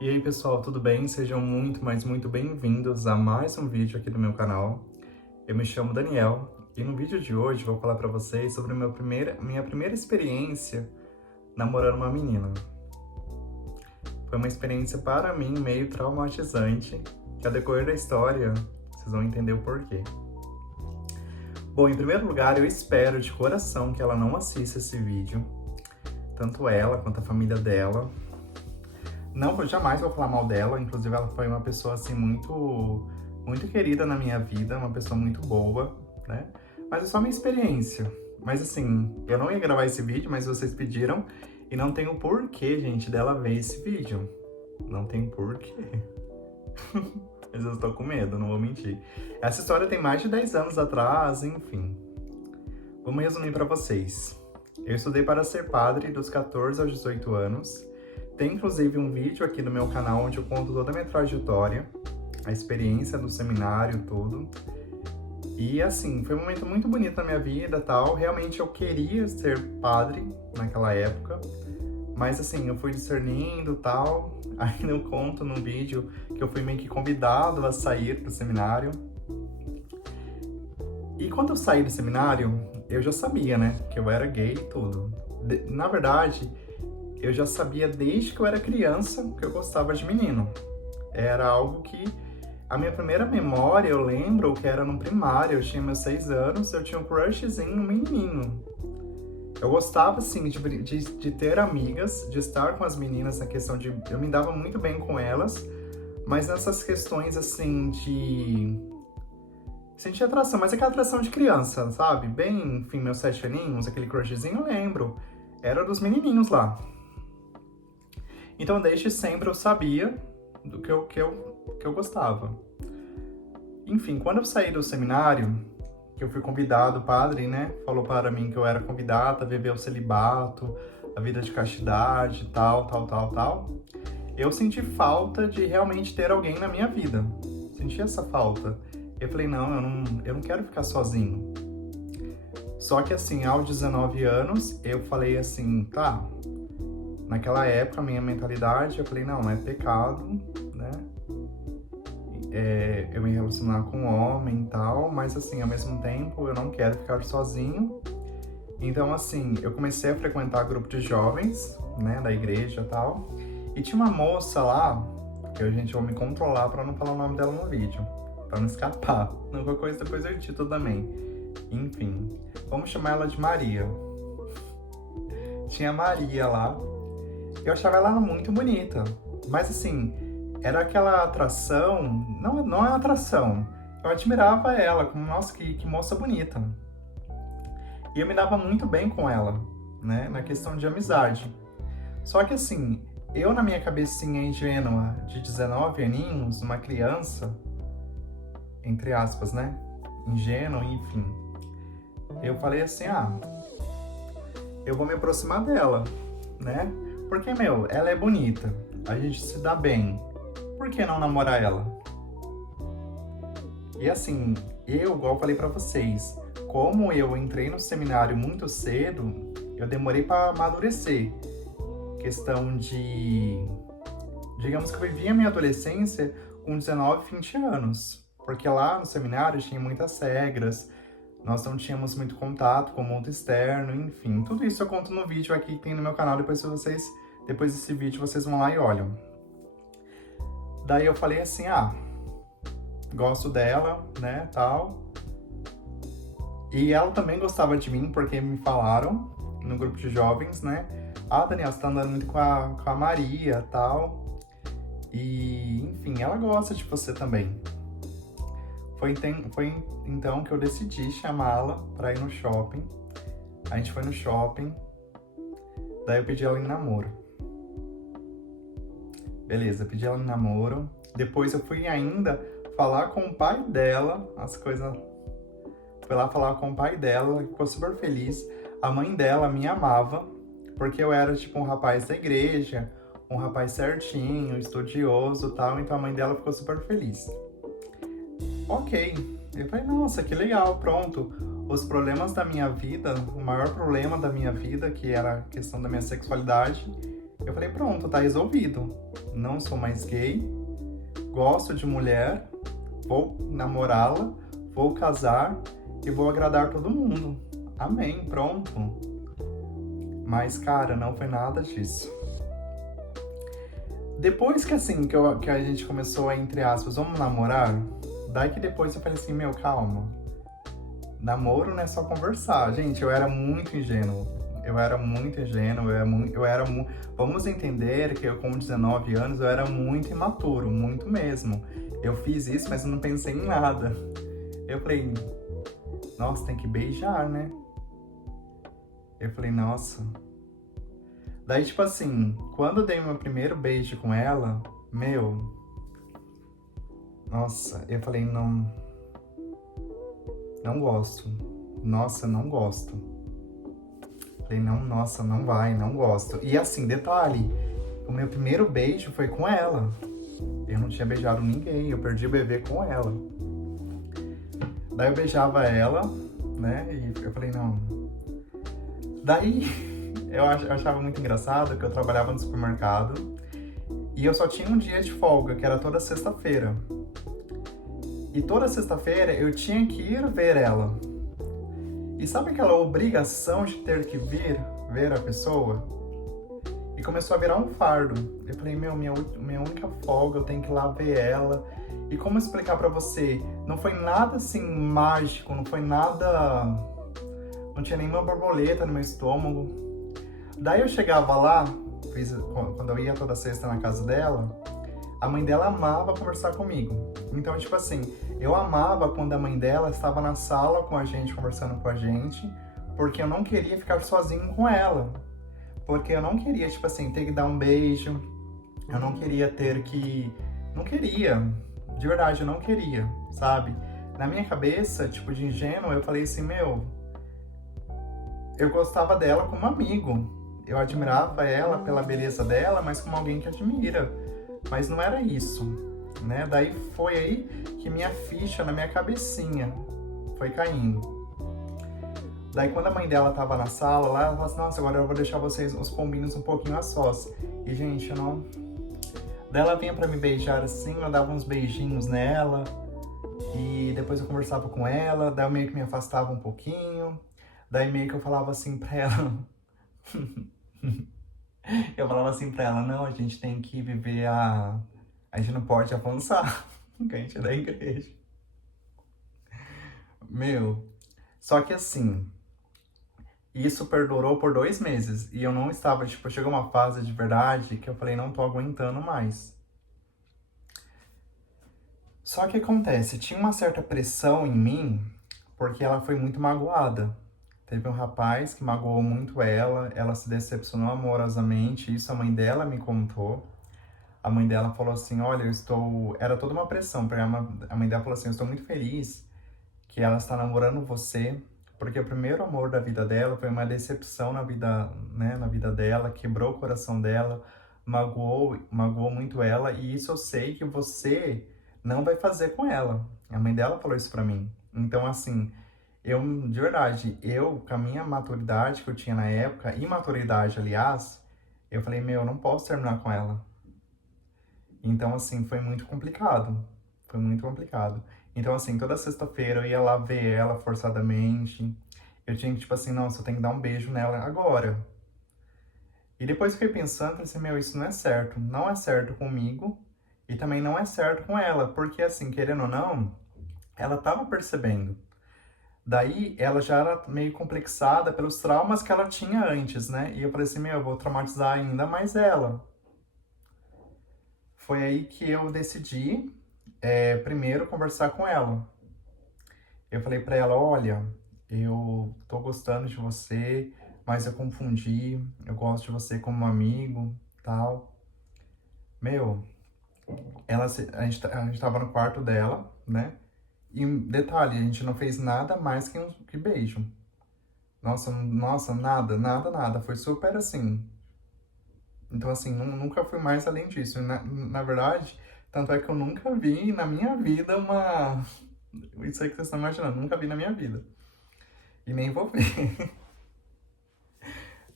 E aí pessoal, tudo bem? Sejam muito, mas muito bem-vindos a mais um vídeo aqui do meu canal. Eu me chamo Daniel e no vídeo de hoje vou falar pra vocês sobre minha primeira experiência namorando uma menina. Foi uma experiência para mim meio traumatizante, que ao decorrer da história vocês vão entender o porquê. Bom, em primeiro lugar, eu espero de coração que ela não assista esse vídeo, tanto ela quanto a família dela. Não, jamais vou falar mal dela, inclusive ela foi uma pessoa assim muito querida na minha vida, uma pessoa muito boa, né? Mas é só minha experiência. Mas assim, eu não ia gravar esse vídeo, mas vocês pediram e não tem o porquê, gente, dela ver esse vídeo. Não tem porquê. Mas eu estou com medo, não vou mentir. Essa história tem mais de 10 anos atrás, enfim. Vamos resumir para vocês. Eu estudei para ser padre dos 14 aos 18 anos. Tem inclusive um vídeo aqui no meu canal onde eu conto toda a minha trajetória, a experiência do seminário, tudo. E assim, foi um momento muito bonito na minha vida, tal. Realmente eu queria ser padre naquela época, mas assim, eu fui discernindo, tal. Aí eu conto no vídeo que eu fui meio que convidado a sair do seminário. E quando eu saí do seminário, eu já sabia, né, que eu era gay e tudo. Na verdade, eu já sabia desde que eu era criança que eu gostava de menino. Era algo que... A minha primeira memória, eu lembro que era no primário, eu tinha meus 6 anos, eu tinha um crushzinho no menininho. Eu gostava, assim, de ter amigas, de estar com as meninas na questão de... Eu me dava muito bem com elas, mas nessas questões, assim, de... sentir atração, mas aquela atração de criança, sabe? Bem, enfim, meus 7 aninhos, aquele crushzinho, eu lembro. Era dos menininhos lá. Então, desde sempre eu sabia do que eu gostava. Enfim, quando eu saí do seminário, que eu fui convidado, o padre, né, falou para mim que eu era convidado a viver o celibato, a vida de castidade, tal, eu senti falta de realmente ter alguém na minha vida. Senti essa falta. Eu falei, eu não quero ficar sozinho. Só que assim, aos 19 anos, eu falei assim, tá... Naquela época, a minha mentalidade, eu falei, não é pecado, né? Eu me relacionar com um homem e tal, mas assim, ao mesmo tempo, eu não quero ficar sozinho. Então, assim, eu comecei a frequentar grupo de jovens, né, da igreja e tal. E tinha uma moça lá, que a gente vai me controlar pra não falar o nome dela no vídeo, pra não escapar. Qualquer coisa, depois eu edito também. Enfim, vamos chamar ela de Maria. Tinha a Maria lá. Eu achava ela muito bonita, mas assim, era aquela atração, não é atração, eu admirava ela, como, nossa, que moça bonita. E eu me dava muito bem com ela, né, na questão de amizade. Só que assim, eu na minha cabecinha ingênua de 19 aninhos, uma criança, entre aspas, né, ingênua, enfim, eu falei assim, eu vou me aproximar dela, né? Porque, ela é bonita, a gente se dá bem, por que não namorar ela? E assim, igual eu falei pra vocês, como eu entrei no seminário muito cedo, eu demorei pra amadurecer. Questão de... Digamos que eu vivi a minha adolescência com 19, 20 anos. Porque lá no seminário tinha muitas regras, nós não tínhamos muito contato com o mundo externo, enfim. Tudo isso eu conto no vídeo aqui que tem no meu canal, depois desse vídeo vocês vão lá e olham. Daí eu falei assim, gosto dela, né, tal. E ela também gostava de mim, porque me falaram no grupo de jovens, né, Daniel, você tá andando muito com a Maria, tal. E, enfim, ela gosta de você também. Foi então que eu decidi chamá-la pra ir no shopping. A gente foi no shopping. Daí eu pedi ela em namoro. Beleza, pedi ela em namoro. Depois eu fui ainda falar com o pai dela, as coisas... Fui lá falar com o pai dela, ficou super feliz. A mãe dela me amava, porque eu era tipo um rapaz da igreja, um rapaz certinho, estudioso e tal. Então a mãe dela ficou super feliz. Ok, eu falei, nossa, que legal, pronto. Os problemas da minha vida, o maior problema da minha vida, que era a questão da minha sexualidade, Eu falei, pronto, tá resolvido. Não sou mais gay, gosto de mulher, vou namorá-la, vou casar e vou agradar todo mundo. Amém, pronto. Mas, cara, não foi nada disso. Depois que assim, que a gente começou a, entre aspas, vamos namorar, daí que depois eu falei assim, meu, calma. Namoro não é só conversar. Gente, eu era muito ingênuo. Vamos entender que eu, com 19 anos, eu era muito imaturo, muito mesmo. Eu fiz isso, mas eu não pensei em nada. Eu falei, nossa, tem que beijar, né? Eu falei, nossa. Daí, tipo assim, quando eu dei meu primeiro beijo com ela, meu... Nossa, eu falei, não... Não gosto. Nossa, não gosto. Falei, não, nossa, não vai, não gosto. E assim, detalhe, o meu primeiro beijo foi com ela. Eu não tinha beijado ninguém, eu perdi o bebê com ela. Daí eu beijava ela, né, e eu falei, não. Daí, eu achava muito engraçado que eu trabalhava no supermercado e eu só tinha um dia de folga, que era toda sexta-feira. E toda sexta-feira eu tinha que ir ver ela. E sabe aquela obrigação de ter que vir ver a pessoa? E começou a virar um fardo. Eu falei, meu, minha única folga, eu tenho que ir lá ver ela. E como explicar pra você? Não foi nada assim mágico, não foi nada... Não tinha nenhuma borboleta no meu estômago. Daí eu chegava lá, quando eu ia toda sexta na casa dela, a mãe dela amava conversar comigo. Então, tipo assim, eu amava quando a mãe dela estava na sala com a gente, conversando com a gente, porque eu não queria ficar sozinho com ela. Porque eu não queria, tipo assim, ter que dar um beijo. Eu não queria ter que... Não queria. De verdade, eu não queria, sabe? Na minha cabeça, tipo, de ingênuo, eu falei assim, meu... Eu gostava dela como amigo. Eu admirava ela pela beleza dela, mas como alguém que admira. Mas não era isso, né? Daí foi aí que minha ficha na minha cabecinha foi caindo. Daí quando a mãe dela tava na sala lá, ela falou assim, nossa, agora eu vou deixar vocês, os pombinhos, um pouquinho a sós. E, gente, eu não... Daí ela vinha pra me beijar assim, eu dava uns beijinhos nela. E depois eu conversava com ela, daí eu meio que me afastava um pouquinho. Daí meio que eu falava assim pra ela... Eu falava assim pra ela, não, a gente tem que viver a... A gente não pode avançar, que a gente é da igreja. Meu, só que assim, isso perdurou por 2 meses. E eu não estava, tipo, chegou uma fase de verdade que eu falei, não tô aguentando mais. Só que acontece, tinha uma certa pressão em mim, porque ela foi muito magoada. Teve um rapaz que magoou muito ela se decepcionou amorosamente, isso a mãe dela me contou. A mãe dela falou assim, olha, eu estou... Era toda uma pressão, porque a mãe dela falou assim, eu estou muito feliz que ela está namorando você, porque o primeiro amor da vida dela foi uma decepção na vida, né, na vida dela, quebrou o coração dela, magoou muito ela, e isso eu sei que você não vai fazer com ela. A mãe dela falou isso pra mim. Então, assim, eu, de verdade, com a minha maturidade que eu tinha na época, imaturidade, aliás, eu falei, meu, eu não posso terminar com ela. Então, assim, foi muito complicado. Foi muito complicado. Então, assim, toda sexta-feira eu ia lá ver ela forçadamente. Eu tinha que, tipo assim, nossa, eu tenho que dar um beijo nela agora. E depois fiquei pensando, falei assim, meu, isso não é certo. Não é certo comigo e também não é certo com ela. Porque, assim, querendo ou não, ela tava percebendo. Daí, ela já era meio complexada pelos traumas que ela tinha antes, né? E eu falei assim, meu, eu vou traumatizar ainda mais ela. Foi aí que eu decidi, primeiro, conversar com ela. Eu falei pra ela, olha, eu tô gostando de você, mas eu confundi, eu gosto de você como amigo, tal. Meu, a gente tava no quarto dela, né? E detalhe, a gente não fez nada mais que beijo. Nossa, nada, nada, nada. Foi super assim. Então, assim, nunca fui mais além disso. Na verdade, tanto é que eu nunca vi na minha vida uma... Isso aí que vocês estão imaginando, nunca vi na minha vida. E nem vou ver.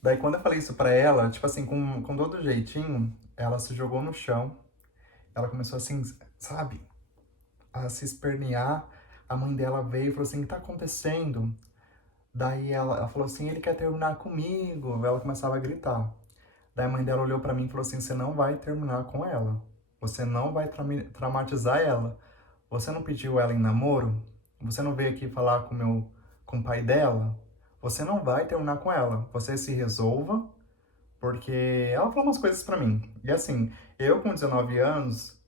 Daí quando eu falei isso pra ela, tipo assim, com todo jeitinho, ela se jogou no chão. Ela começou assim, sabe, a se espernear. A mãe dela veio e falou assim, o que tá acontecendo? Daí ela falou assim, ele quer terminar comigo. Ela começava a gritar. Daí a mãe dela olhou pra mim e falou assim, você não vai terminar com ela. Você não vai traumatizar ela. Você não pediu ela em namoro? Você não veio aqui falar com o pai dela? Você não vai terminar com ela. Você se resolva, porque ela falou umas coisas pra mim. E assim, eu com 19 anos,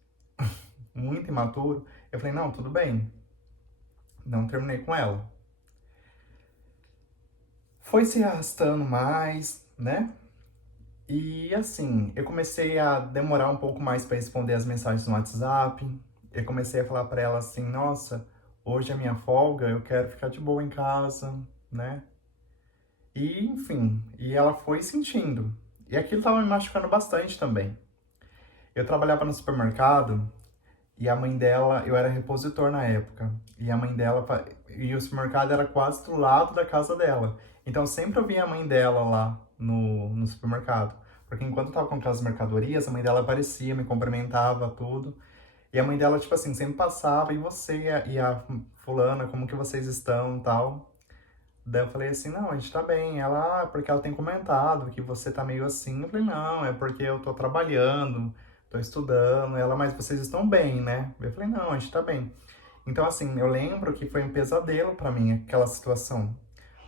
muito imaturo, eu falei, não, tudo bem. Não terminei com ela. Foi se arrastando mais, né? E assim, eu comecei a demorar um pouco mais para responder as mensagens no WhatsApp. Eu comecei a falar para ela assim: nossa, hoje é minha folga, eu quero ficar de boa em casa, né? E enfim, e ela foi sentindo. E aquilo tava me machucando bastante também. Eu trabalhava no supermercado e a mãe dela, eu era repositor na época, e a mãe dela, e o supermercado era quase do lado da casa dela. Então sempre eu via a mãe dela lá no supermercado. Porque enquanto eu tava com aquelas mercadorias, a mãe dela aparecia, me cumprimentava, tudo. E a mãe dela, tipo assim, sempre passava, e você e a fulana, como que vocês estão, tal. Daí eu falei assim, não, a gente tá bem. Ela, porque ela tem comentado que você tá meio assim. Eu falei, não, é porque eu tô trabalhando, tô estudando. Ela, mas vocês estão bem, né? Eu falei, não, a gente tá bem. Então, assim, eu lembro que foi um pesadelo pra mim aquela situação.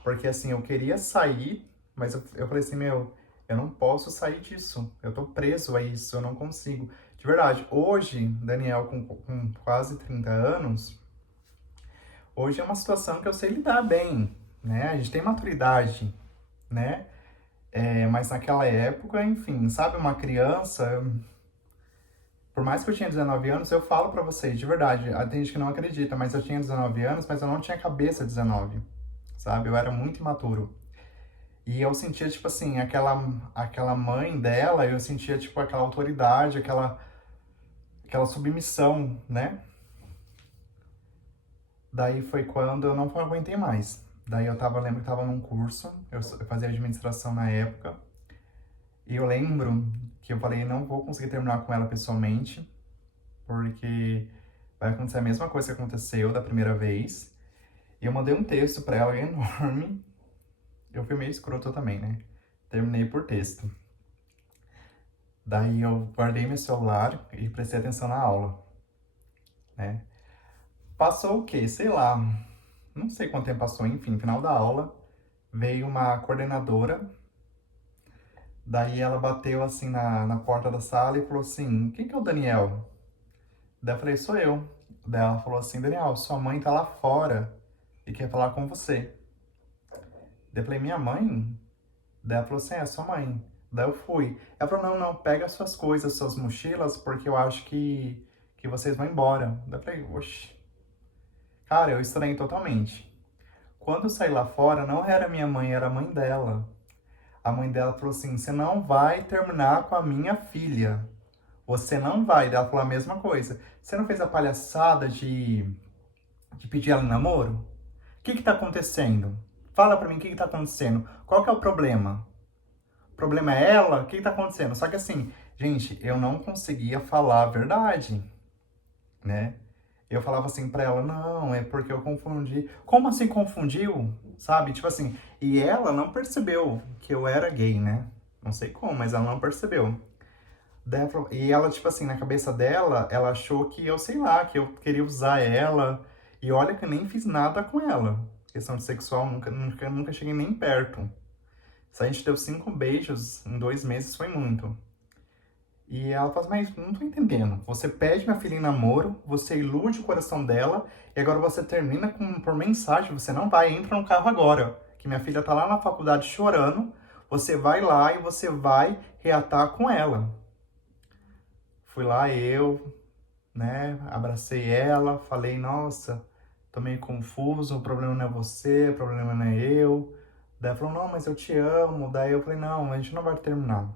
Porque, assim, eu queria sair, mas eu falei assim, meu, eu não posso sair disso. Eu tô preso a isso, eu não consigo. De verdade, hoje, Daniel, com quase 30 anos, hoje é uma situação que eu sei lidar bem, né? A gente tem maturidade, né? Mas naquela época, enfim, sabe, uma criança, por mais que eu tinha 19 anos, eu falo pra vocês, de verdade, tem gente que não acredita, mas eu tinha 19 anos, mas eu não tinha cabeça de 19, sabe? Eu era muito imaturo. E eu sentia, tipo assim, aquela mãe dela, eu sentia, tipo, aquela autoridade, aquela submissão, né? Daí foi quando eu não aguentei mais. Daí lembro que tava num curso, eu fazia administração na época, e eu lembro que eu falei, não vou conseguir terminar com ela pessoalmente, porque vai acontecer a mesma coisa que aconteceu da primeira vez. E eu mandei um texto pra ela enorme, eu fui meio escroto também, né? Terminei por texto. Daí eu guardei meu celular e prestei atenção na aula, né? Passou o quê? Sei lá, não sei quanto tempo passou, enfim, final da aula, veio uma coordenadora, daí ela bateu assim na porta da sala e falou assim, quem que é o Daniel? Daí eu falei, sou eu. Daí ela falou assim, Daniel, sua mãe tá lá fora e quer falar com você. Daí eu falei, minha mãe? Daí ela falou assim, é, sua mãe. Daí eu fui. Ela falou, não, não, pega as suas coisas, suas mochilas, porque eu acho que vocês vão embora. Daí eu falei, oxe. Cara, eu estranhei totalmente. Quando eu saí lá fora, não era minha mãe, era a mãe dela. A mãe dela falou assim, você não vai terminar com a minha filha. Você não vai. Daí ela falou a mesma coisa. Você não fez a palhaçada de pedir ela em namoro? O que que tá acontecendo? Fala pra mim o que que tá acontecendo. Qual que é o problema? O problema é ela? O que que tá acontecendo? Só que assim, gente, eu não conseguia falar a verdade, né? Eu falava assim pra ela, não, é porque eu confundi. Como assim confundiu? Sabe? Tipo assim, e ela não percebeu que eu era gay, né? Não sei como, mas ela não percebeu. E ela, tipo assim, na cabeça dela, ela achou que eu, sei lá, que eu queria usar ela. E olha que eu nem fiz nada com ela. Questão de sexual, nunca cheguei nem perto. Se a gente deu 5 beijos em 2 meses, foi muito. E ela fala assim, mas não tô entendendo. Você pede minha filha em namoro, você ilude o coração dela, e agora você termina por mensagem, você não vai, entra no carro agora. Que minha filha tá lá na faculdade chorando, você vai lá e você vai reatar com ela. Fui lá eu, né, abracei ela, falei, nossa, tô meio confuso, o problema não é você, o problema não é eu. Daí ela falou, não, mas eu te amo. Daí eu falei, não, a gente não vai terminar.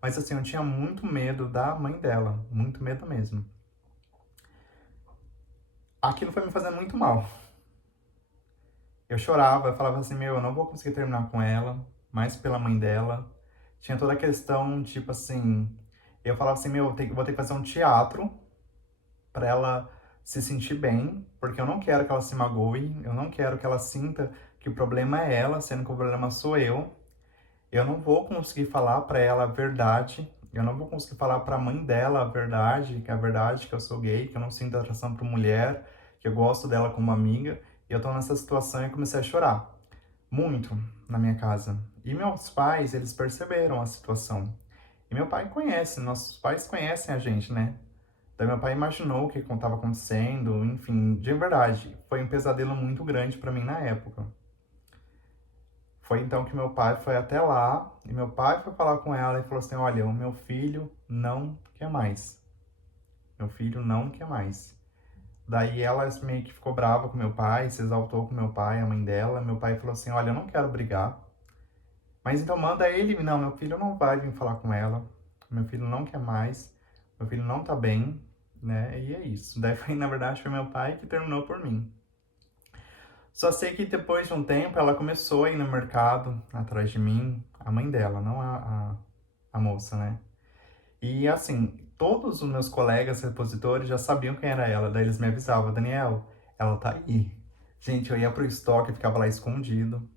Mas assim, eu tinha muito medo da mãe dela, muito medo mesmo. Aquilo foi me fazendo muito mal. Eu chorava, eu falava assim, meu, eu não vou conseguir terminar com ela, mais pela mãe dela. Tinha toda a questão, tipo assim, eu falava assim, meu, vou ter que fazer um teatro pra ela se sentir bem, porque eu não quero que ela se magoe, eu não quero que ela sinta que o problema é ela, sendo que o problema sou eu. Eu não vou conseguir falar pra ela a verdade, eu não vou conseguir falar pra mãe dela a verdade, que é a verdade que eu sou gay, que eu não sinto atração por mulher, que eu gosto dela como amiga. E eu tô nessa situação e comecei a chorar muito na minha casa. E meus pais, eles perceberam a situação. E meu pai conhece, nossos pais conhecem a gente, né? Daí meu pai imaginou o que estava acontecendo, enfim, de verdade, foi um pesadelo muito grande pra mim na época. Foi então que meu pai foi até lá, e meu pai foi falar com ela e falou assim, olha, o meu filho não quer mais. Meu filho não quer mais. Daí ela meio que ficou brava com meu pai, se exaltou com meu pai, a mãe dela. Meu pai falou assim, olha, eu não quero brigar, mas então manda ele. Não, meu filho não vai vir falar com ela. Meu filho não quer mais. Meu filho não tá bem, né? E é isso. Daí foi, na verdade, foi meu pai que terminou por mim. Só sei que depois de um tempo ela começou a ir no mercado atrás de mim, a mãe dela, não a moça, né? E assim, todos os meus colegas repositores já sabiam quem era ela, daí eles me avisavam, Daniel, ela tá aí. Gente, eu ia pro estoque e ficava lá escondido.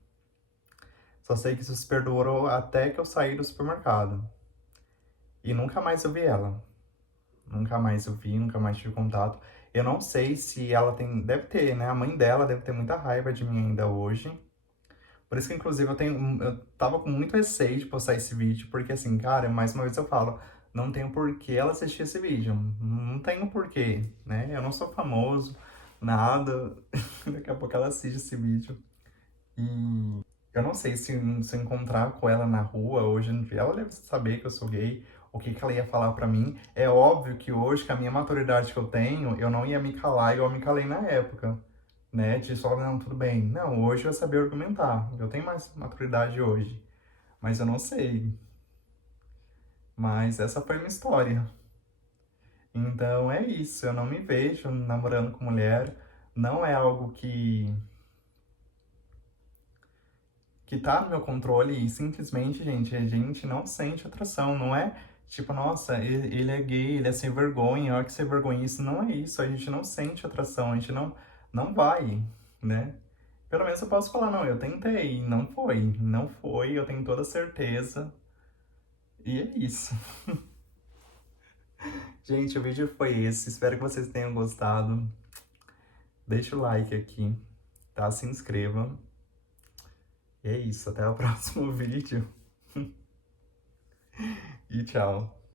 Só sei que isso se perdurou até que eu saí do supermercado. E nunca mais eu vi ela. Nunca mais eu vi, nunca mais tive contato. Eu não sei se ela tem. Deve ter, né? A mãe dela deve ter muita raiva de mim ainda hoje. Por isso que, inclusive, eu tava com muito receio de postar esse vídeo, porque assim, cara, mais uma vez eu falo, não tenho por que ela assistir esse vídeo. Não tenho porquê, né? Eu não sou famoso, nada. Daqui a pouco ela assiste esse vídeo. E eu não sei se eu encontrar com ela na rua hoje em dia, ela deve saber que eu sou gay, o que que ela ia falar pra mim. É óbvio que hoje, com a minha maturidade que eu tenho, eu não ia me calar igual eu me calei na época, né? De só, não, tudo bem. Não, hoje eu sabia argumentar. Eu tenho mais maturidade hoje, mas eu não sei. Mas essa foi a minha história. Então é isso, eu não me vejo namorando com mulher, não é algo que tá no meu controle e simplesmente, gente, a gente não sente atração, não é tipo, nossa, ele é gay, ele é sem vergonha, olha que sem vergonha, isso não é isso, a gente não sente atração, a gente não vai, né? Pelo menos eu posso falar, não, eu tentei, não foi, eu tenho toda certeza, e é isso. Gente, o vídeo foi esse, espero que vocês tenham gostado, deixa o like aqui, tá? Se inscreva, e é isso, até o próximo vídeo, e tchau.